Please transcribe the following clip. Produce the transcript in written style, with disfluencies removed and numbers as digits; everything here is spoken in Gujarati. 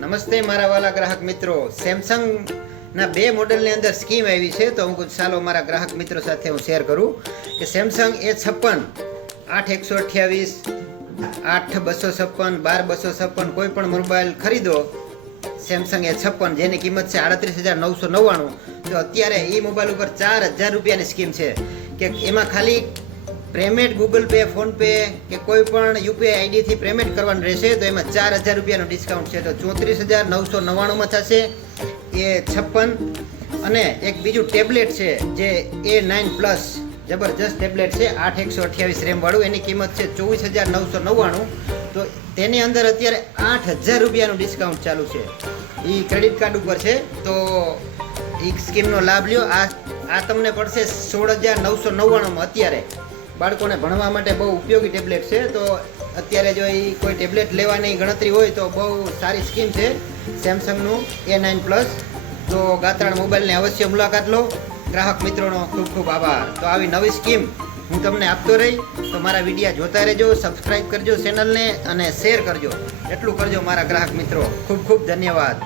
નમસ્તે મારા વાલા ગ્રાહક મિત્રો, સેમસંગના બે મોડલની અંદર સ્કીમ આવી છે તો હું ચાલો મારા ગ્રાહક મિત્રો સાથે હું શેર કરું કે સેમસંગ A56 8 128 8 256 12 256 કોઈ પણ મોબાઈલ ખરીદો સેમસંગ A56 જેની કિંમત છે 38,999, તો અત્યારે એ મોબાઈલ ઉપર 4,000 રૂપિયાની સ્કીમ છે કે એમાં ખાલી payment Google pay, phone pay કે કોઈ પણ યુપીઆઈ આઈડીથી પેમેન્ટ કરવાનું રહેશે તો એમાં 4,000 રૂપિયાનું ડિસ્કાઉન્ટ છે, તો 34,999માં થશે A56. અને એક બીજું ટેબ્લેટ છે જે A9 પ્લસ જબરજસ્ત ટેબ્લેટ છે 8 128 રેમ વાળું, એની કિંમત છે 24,999, તો તેની અંદર અત્યારે 8,000 રૂપિયાનું ડિસ્કાઉન્ટ ચાલુ છે. એ ક્રેડિટ કાર્ડ ઉપર છે, તો એ સ્કીમનો લાભ લ્યો. આ તમને પડશે 16,999માં. અત્યારે બાળકોને ભણવા માટે બહુ ઉપયોગી ટેબ્લેટ છે, તો અત્યારે જો એ કોઈ ટેબ્લેટ લેવાની ગણતરી હોય તો બહુ સારી સ્કીમ છે સેમસંગનું A9 પ્લસ. તો ગાત્રાણ મોબાઈલની અવશ્ય મુલાકાત લો. ગ્રાહક મિત્રોનો ખૂબ ખૂબ આભાર. તો આવી નવી સ્કીમ હું તમને આપતો રહી, તો મારા વિડીયા જોતા રહેજો, સબસ્ક્રાઈબ કરજો ચેનલને અને શેર કરજો. એટલું કરજો મારા ગ્રાહક મિત્રો. ખૂબ ખૂબ ધન્યવાદ.